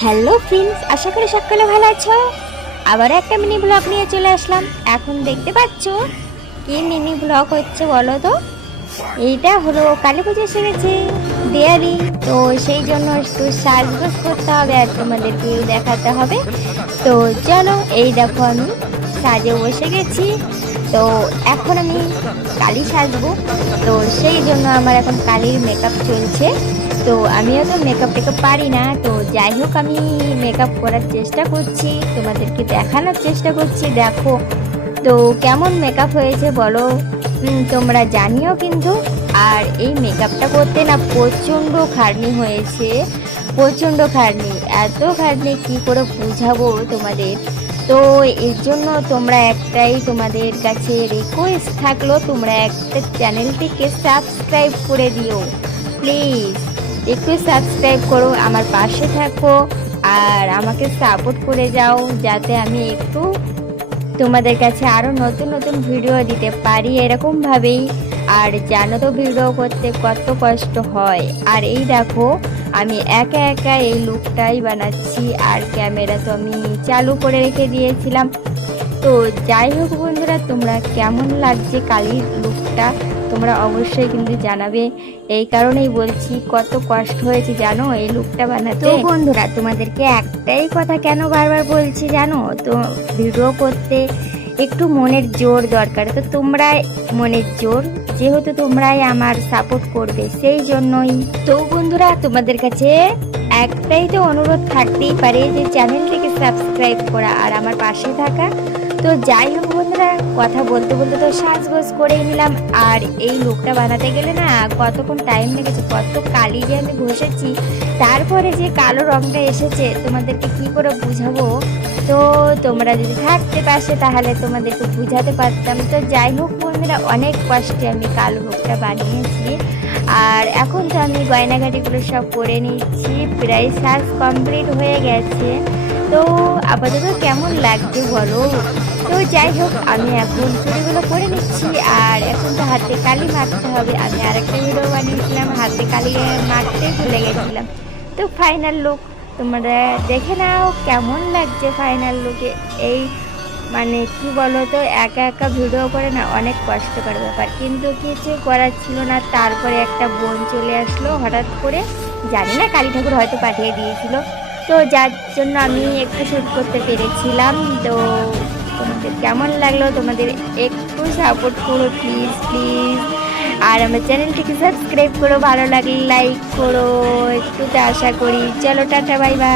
Hello friends, আশা করি সকলে ভালো আছো। আবার একটা মিনি ব্লগ নিয়ে চলে আসলাম। এখন দেখতে পাচ্ছ কি মিনি ব্লগ হচ্ছে বলো তো। এইটা হলো কালী পুজো এসে গেছে, দেয়ালি, তো সেই জন্য একটু সাজগোজ করতে হবে আর তোমাদেরকেও দেখাতে হবে। তো চলো, এই দেখো আমি সাজে বসে গেছি। তো এখন আমি কালী সাজবো, তো সেই জন্য আমার এখন কালীর মেকআপ চলছে। তো আমিও তো মেকআপ টেকআপ পারি না, তো যাই হোক আমি মেকআপ করার চেষ্টা করছি, তোমাদেরকে দেখানোর চেষ্টা করছি। দেখো তো কেমন মেকআপ হয়েছে বলো, তোমরা জানিও কিন্তু। আর এই মেকআপটা করতে না প্রচণ্ড খাটনি হয়েছে, প্রচণ্ড খাটনি, এত খাটনি কি করে বুঝাবো তোমাদের। তো এর জন্য তোমরা একটাই তোমাদের কাছে রিকোয়েস্ট থাকলো, তোমরা একটা চ্যানেলটিকে সাবস্ক্রাইব করে দিও প্লিজ। একটু সাবস্ক্রাইব করো, আমার পাশে থাকো আর আমাকে সাপোর্ট করে যাও, যাতে আমি একটু তোমাদের কাছে আরও নতুন নতুন ভিডিও দিতে পারি এরকমভাবেই। আর জানো তো ভিডিও করতে কত কষ্ট হয়। আর এই দেখো আমি একা একা এই লুকটাই বানাচ্ছি, আর ক্যামেরা তো আমি চালু করে রেখে দিয়েছিলাম। তো যাই হোক বন্ধুরা, তোমরা কেমন লাগছে কালির লুকটা তোমরা অবশ্যই কিন্তু জানাবে। এই কারণেই বলছি কত কষ্ট হয়েছে জানো এই লুকটা বানাতে। তো বন্ধুরা তোমাদেরকে একটাই কথা কেন বারবার বলছি জানো, তো ভিডিও করতে একটু মনের জোর দরকার। তো তোমরা মনের জোর, যেহেতু তোমরাই আমার সাপোর্ট করবে সেই জন্যই। তো বন্ধুরা তোমাদের কাছে একটাই তো অনুরোধ থাকতেই পারে, যে চ্যানেলটিকে সাবস্ক্রাইব করা আর আমার পাশে থাকা। তো যাই হোক বন্ধুরা, কথা বলতে বলতে তো সাজগোজ করেই নিলাম। আর এই লুকটা বানাতে গেলে না কতক্ষণ টাইম লেগেছে, কত কালি যে আমি ঘষেছি, তারপরে যে কালো রঙটা এসেছে তোমাদেরকে কি করে বুঝাবো। তো তোমরা যদি থাকতে পাশে তাহলে তোমাদেরকে বুঝাতে পারতাম। তো যাই হোক বন্ধুরা, অনেক কষ্টে আমি কালো লুকটা বানিয়েছি। আর এখন তো আমি গয়নাঘাটিগুলো সব করে নিচ্ছি, প্রায় সাজ কমপ্লিট হয়ে গেছে। তো আপাতত কেমন লাগছে বলো। তো যাই হোক আমি এখন চুড়িগুলো করে নিচ্ছি, আর এখন তো হাতে কালি মাখতে হবে। আমি আরেকটা ভিডিও বানিয়েছিলাম, হাতে কালি মাখতে ভুলে গেছিলাম। তো ফাইনাল লুক তোমরা দেখে নাও কেমন লাগছে ফাইনাল লুকে। এই মানে কি বলো তো, একা একা ভিডিও করে না অনেক কষ্টকর ব্যাপার, কিন্তু কিছু করার ছিল না। তারপরে একটা বোন চলে আসলো হঠাৎ করে, জানি না কালী ঠাকুর হয়তো পাঠিয়ে দিয়েছিল, তো যার জন্য আমি একটু শ্যুট করতে পেরেছিলাম। তো তোমাদের কেমন লাগলো, তোমাদের একটু সাপোর্ট করো প্লিজ প্লিজ। আর আমার চ্যানেলটিকে সাবস্ক্রাইব করো, ভালো লাগলে লাইক করো, একটু তো আশা করি। চলো টাটা, বাই বাই।